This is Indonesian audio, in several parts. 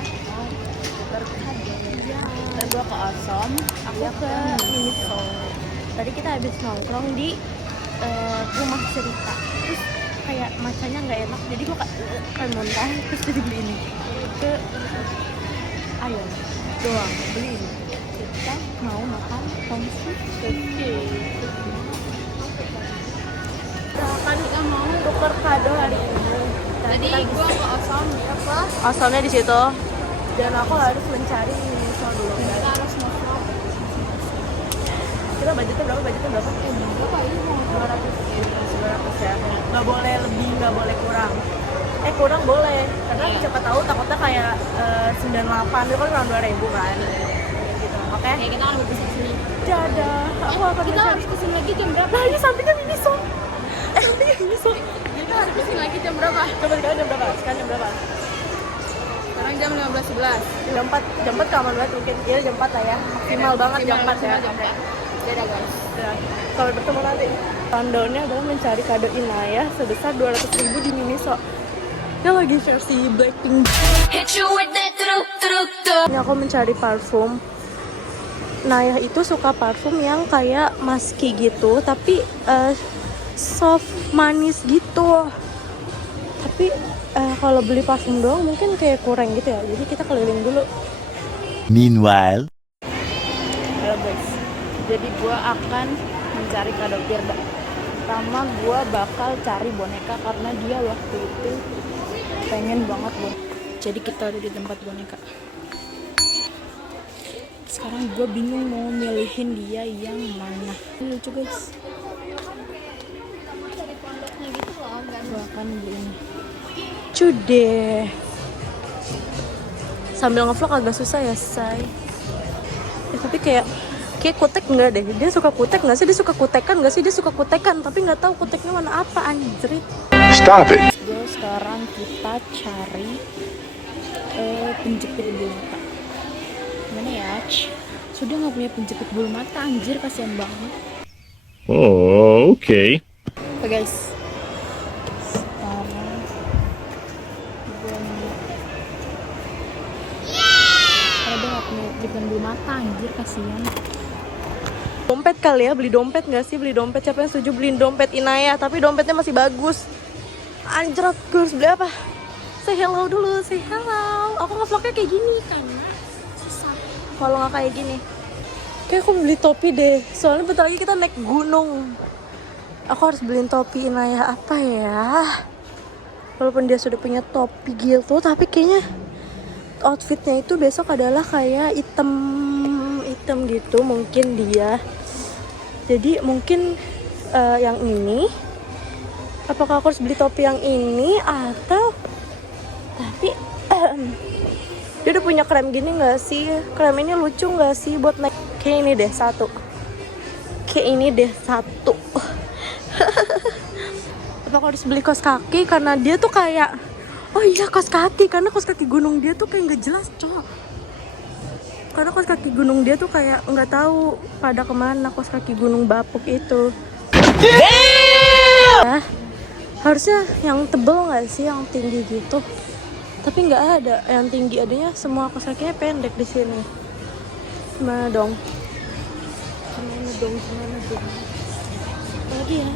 kita mau tukar kado. Ntar gue ke Osom, aku ke Miniso. Tadi kita habis nongkrong di rumah cerita. Terus kayak macanya nggak enak, jadi gue kan muntah. Terus jadi beli ini ke ayam doang, beli ini. Kita mau makan tongsu. Kan kita mau tukar kado hari ini. Tadi gue ke Osom, dia ke Asalnya di situ. Dan aku harus mencari Miniso dulu. kita harus nongkrong. Kita budgetnya berapa? Berapa ini mau 200 ya. Nggak boleh lebih, nggak boleh kurang. Kurang boleh. Karena siapa tahu takutnya kayak 98 itu kan kurang 2.000 kan. Gitu. Oke? Oke, kita kan bisa kesini. Dadah. Aku akan Kita harus kesini lagi jam berapa? Nah, ini sampingnya Miniso. Sampingnya Miniso. Kita harus kesini lagi jam berapa? Coba sekarang jam berapa? Sekarang jam 15.11. Jam 4 keaman banget mungkin. Ya jam 4 lah ya. Maksimal banget jam 4 ya. Jam 4. Dadah guys. Ya, sampai bertemu nanti. Countdown-nya adalah mencari kado Inaya sebesar 200.000 di Miniso. Dia lagi versi Blackpink. Ini aku mencari parfum. Naya itu suka parfum yang kayak musky gitu, tapi soft manis gitu. Tapi kalau beli parfum doang mungkin kayak kurang gitu ya. Jadi kita keliling dulu. Meanwhile, Halo guys, jadi gue akan mencari kado Firda. Pertama gue bakal cari boneka karena dia waktu itu pengen banget boneka. Jadi kita udah di tempat boneka. Sekarang gue bingung mau milihin dia yang mana. Ini lucu guys. Dari pondoknya gitu loh, kan. Gue akan beli ini. Lucu deh. Sambil ngevlog agak susah ya say. Tapi kayak kutek enggak deh. Dia suka kutek nggak sih? Dia suka kutekan nggak sih? Dia suka kutekan tapi nggak tahu kuteknya mana apa anjrit. stop it. Sekarang kita cari penjepit bulu mata. Mana ya? Sudah nggak punya penjepit bulu mata anjir, kasihan banget. Oh, okay. Oke guys. Sekarang gue karena dia nggak punya penjepit bulu mata anjir, kasihan. Dompet kali ya, beli dompet nggak sih? Beli dompet, siapa yang setuju beliin dompet Inaya? Tapi dompetnya masih bagus. Anjrat, gue harus beli apa? Say hello dulu, say hello. Aku nge-vlognya kayak gini karena susah kalau nggak kayak gini. Kayak aku beli topi deh, soalnya bentar lagi kita naik gunung. Aku harus beliin topi Inaya apa ya? Walaupun dia sudah punya topi gitu, tapi kayaknya outfitnya itu besok adalah kayak hitam gitu mungkin dia. Jadi mungkin yang ini. Apakah aku harus beli topi yang ini atau tapi dia udah punya krem gini nggak sih? Krem ini lucu nggak sih buat naik? Kayak ini deh satu. Apakah harus beli kaos kaki karena dia tuh kayak kaos kaki, karena kaos kaki gunung dia tuh kayak nggak jelas cowok. Karena kaos kaki gunung dia tuh kayak nggak tahu pada kemana kaos kaki gunung Bapuk itu. Ya, harusnya yang tebel nggak sih, yang tinggi gitu. Tapi nggak ada yang tinggi, adanya semua kaos kakinya pendek di sini. Gimana dong? Lagi ya.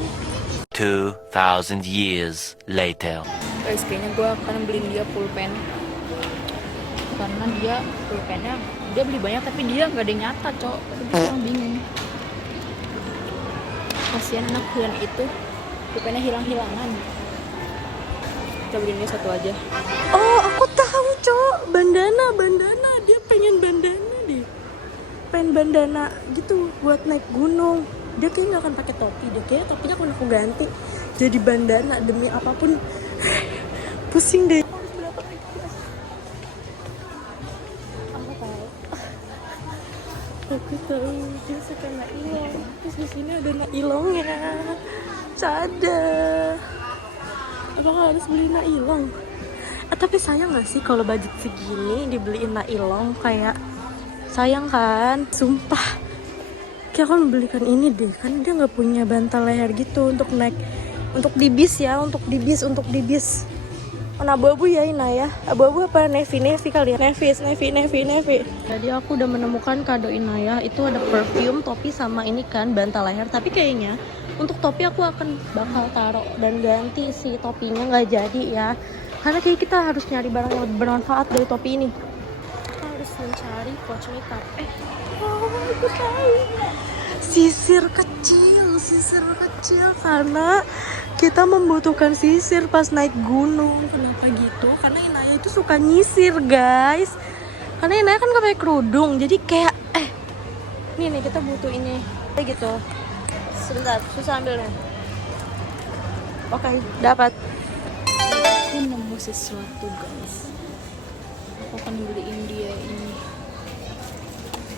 2,000 years later. Guys, kayaknya gue akan beliin dia pulpen. Karena dia pulpennya dia beli banyak tapi dia nggak ada yang nyata cok. Tapi orang bingung. Kasian anak bulan itu pulpennya hilang-hilangan. Kita beliin dia satu aja. Oh, aku tahu cok, bandana. Dia pengen bandana deh. Pengen bandana gitu buat naik gunung. Dia kayaknya nggak akan pakai topi deh, kayaknya topinya akan aku ganti jadi bandana demi apapun. Pusing deh. Aku tahu dia suka nailong. Terus di sini ada nailongnya. Cada. Apakah harus beli nailong? Tapi sayang nggak sih kalau budget segini dibeliin nailong? Kayak sayang kan? Sumpah. Kayak aku membelikan ini deh, kan dia nggak punya bantal leher gitu untuk naik, untuk di bis ya, untuk di bis. Warna abu-abu ya Inaya. Abu-abu apa navy kali ya? Navy. Jadi aku udah menemukan kado Inaya. Itu ada perfume, topi sama ini kan bantal leher. Tapi kayaknya untuk topi aku akan bakal taruh dan ganti si topinya, nggak jadi ya. Karena kayak kita harus nyari barang yang lebih bermanfaat dari topi ini. Kita harus mencari pouch makeup. Aku tahu. Sisir kecil karena kita membutuhkan sisir pas naik gunung. Kenapa gitu? Karena Inaya itu suka nyisir guys. Karena Inaya kan gak pakai kerudung, jadi kayak nih kita butuh ini kayak gitu. Sebentar, susah ambilnya. Oke, dapat. Aku nemu sesuatu guys. Aku akan beliin dia ini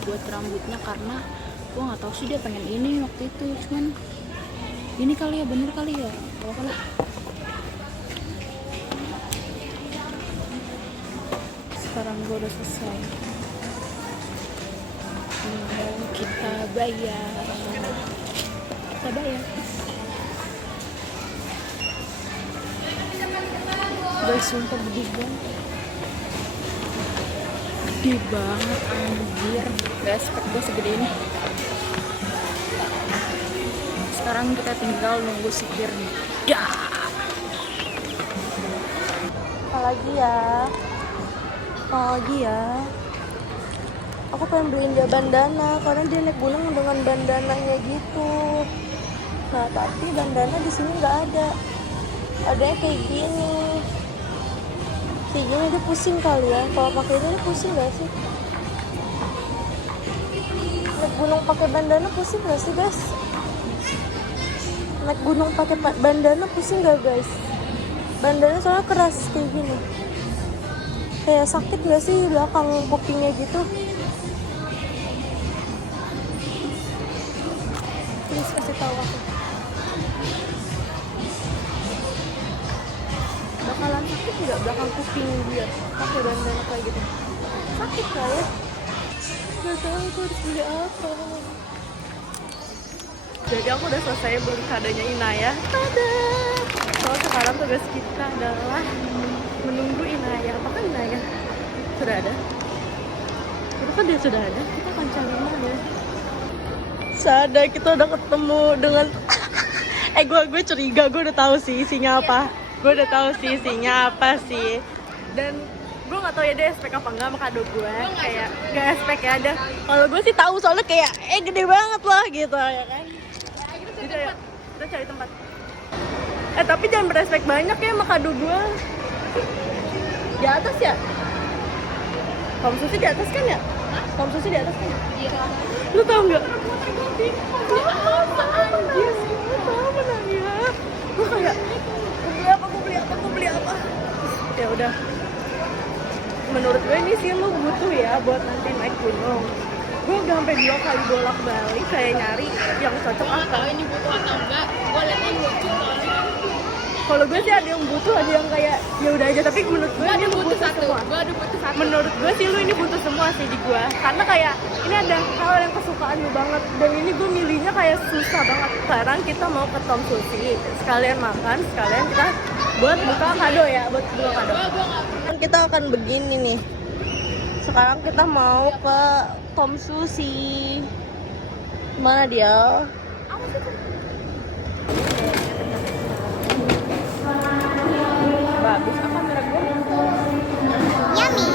buat rambutnya karena gue nggak tahu sih dia pengen ini waktu itu, cuman ini kali ya, bener kali ya, apa lah. Sekarang gue udah selesai, tinggal kita bayar. Guys, sumpah gede banget anjir. Guys, spek gue segede ini. Sekarang kita tinggal nunggu supirnya. Apalagi ya. Aku pengen beliin dia bandana karena dia naik gunung dengan bandananya gitu. Nah, tapi bandana di sini nggak ada. Adanya kayak gini. Kayak gini dia pusing kali ya. Kalau pakai ini dia pusing nggak sih? Naik gunung pakai bandana pusing nggak sih guys? Naik gunung pakai bandana pusing nggak guys? Bandana soalnya keras kayak gini. Kayak sakit nggak sih belakang kupingnya gitu? Please kasih tahu aku. Bakalan sakit nggak belakang kuping dia pakai bandana kayak gitu? Sakit nggak ya? Gak tahu aku harus beli apa. Jadi aku udah selesai beli kadonya Inaya. Tada! So sekarang tugas kita adalah menunggu Inaya. Apakah Inaya sudah ada? Apakah dia sudah ada? Kita akan cari mana? Sada, kita udah ketemu dengan gue curiga, gue udah tahu sih isinya apa. Dan gue nggak tahu ya dia spek apa enggak sama kado gue. Kayak gak spek ya ada. Kalau gue sih tahu soalnya kayak gede banget lah gitu ya kan. Jadi ayo, kita cari tempat. Tapi jangan berespek banyak ya sama kado gue. Di atas ya? Kamu susi di atas kan ya? Iya. Lu tau nggak? Apa anjir? Apa nanya? Gue kayak gue beli apa? Ya udah. Menurut gue ini sih lu butuh ya buat nanti naik gunung. Gue udah sampai 2 kali bolak-balik kayak nyari yang cocok apa. Tahu ini butuh atau enggak? Gue liatnya lucu soalnya. Kalau gue sih ada yang butuh, ada yang kayak ya udah aja, tapi menurut gue ini butuh semua. Gue ada butuh satu. Menurut gue sih lu ini butuh semua sih di gue. Karena kayak ini ada hal yang kesukaan lu banget dan ini gue milihnya kayak susah banget. Sekarang kita mau ke Tom Sushi. Sekalian makan, sekalian kita buat buka kado ya, Kita akan begini nih. Sekarang kita mau ke Tom Sushi. Mana dia? Bagus apa merek gue? Yummy.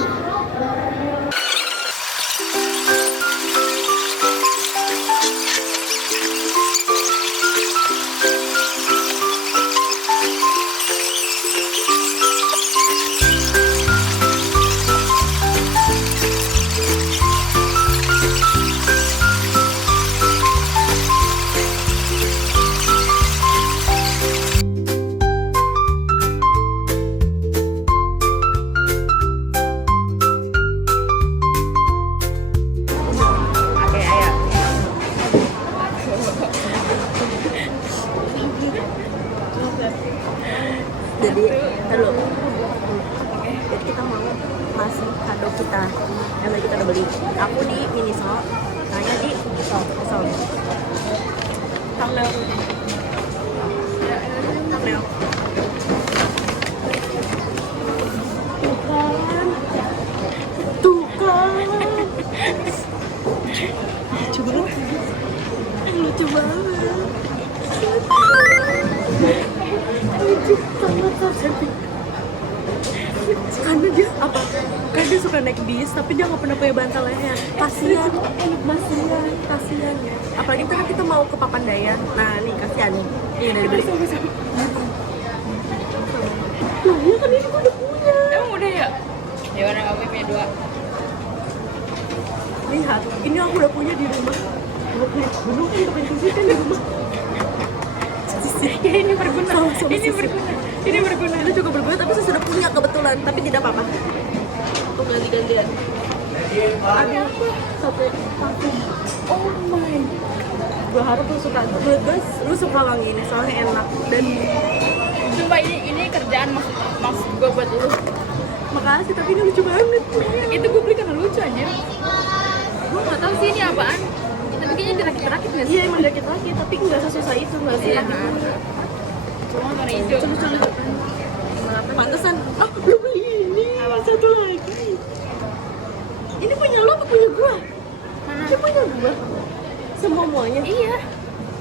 Jadi kita mau ngasih kado kita yang tadi kita udah beli. Aku di Miniso, Nanya di Sol. Thumbnail. dia suka naik bis tapi dia nggak pernah punya bantal leher. Kasian ya. Apalagi kan kita mau ke Papandayan. Nah nih kasian nih. Iya dari beli. Tuh ya kan ini gue udah punya. Emang udah ya? Ya warna aku punya 2. Lihat, ini aku udah punya di rumah. Gue punya belum kita punya kan di rumah. Ya ini berguna. Sama-sama Ini sisi. berguna. Ini berguna. Itu juga berguna tapi saya sudah punya kebetulan, tapi tidak apa-apa. Untuk ganti-gantian. Ada satu parfum. Oh my. Gue harap lu suka. Guys, lu suka wangi ini soalnya enak dan Sumpah ini kerjaan maksud gue buat lu. makasih tapi ini lucu banget. Itu gue beli karena lucu aja. Gue nggak tahu sih ini apaan. Tapi kayaknya dirakit-rakit nggak sih? Iya emang dari lagi tapi nggak sesusah itu nggak sih. Iya. Cuma warna hijau. Pantesan. Oh lu beli ini. Satu lagi. Ini punya lu apa punya gua? Mana? Ini punya gua. Semuanya. Iya.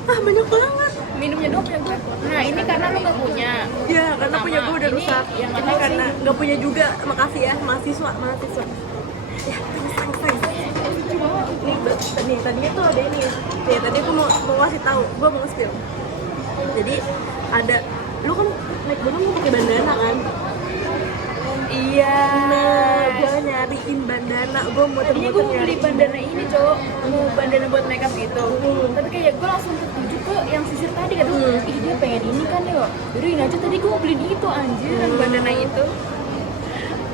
Ah banyak banget. Minumnya doang punya gue. Nah ini karena lu nggak punya. Ya karena Sama, punya gua udah ini rusak. yang nggak Ini tahu karena nggak punya juga. Makasih ya mahasiswa. Ya thanks. Nih tadinya tuh ada ini. Nih tadi aku mau ngasih tahu. Gua mau spill. Jadi ada. Lu kan naik gunung mau pakai bandana kan? Iya. Nah, gue nyariin bandana, gue mau Tadinya gue mau beli bandana ini cowok, mau bandana buat makeup gitu. Tapi kayak gue langsung tertuju ke yang sisir tadi kan, ih dia pengen ini kan yo. Yaudah ini aja tadi gue mau beli itu anjir, bandana itu.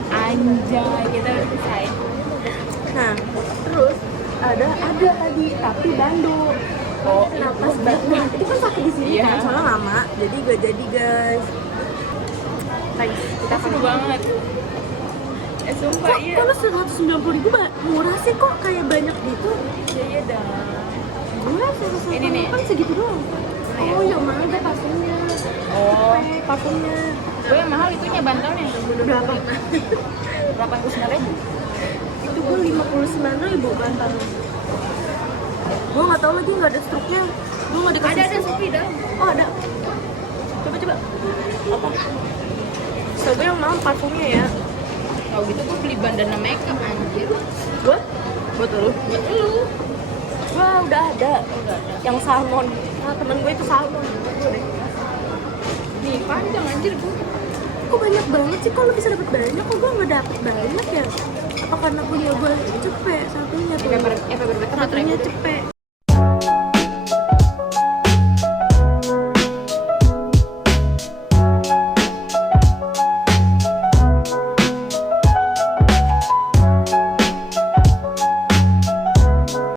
Anjay, kita udah selesai. Nah, terus ada tadi tapi Bando. Oh, Kenapa sebenarnya? Itu kan sakit di sini Iya. kan, soalnya lama. Jadi gue jadi guys. Thanks. Kita seru banget. Sumpah Kok iya. kalau 190.000 murah sih kok kayak banyak gitu? Iya dah. Gue Ini nih. kan segitu doang. ya? Oh yang mana ada parfumnya? Oh, Parfumnya gue yang mahal itunya bantalnya. berapa? 89.000. Itu gue 59.000 bantalnya. Gue nggak tahu lagi nggak ada struknya. Gue nggak dikasih. Ada Sofi dah. Oh ada. Coba. Apa? So gue yang mau parfumnya ya. Kalau gitu gue beli bandana makeup anjir. Gue? Buat lu? Buat lu. Gue udah ada. Yang salmon. Nah temen gue itu salmon. Gue deh. Nih panjang anjir gue. Kok banyak banget sih? Kok lu bisa dapet banyak? Kok gue nggak dapet banyak ya? Apa karena punya gue cepet satunya tuh? Paper bag kan Satunya cepet.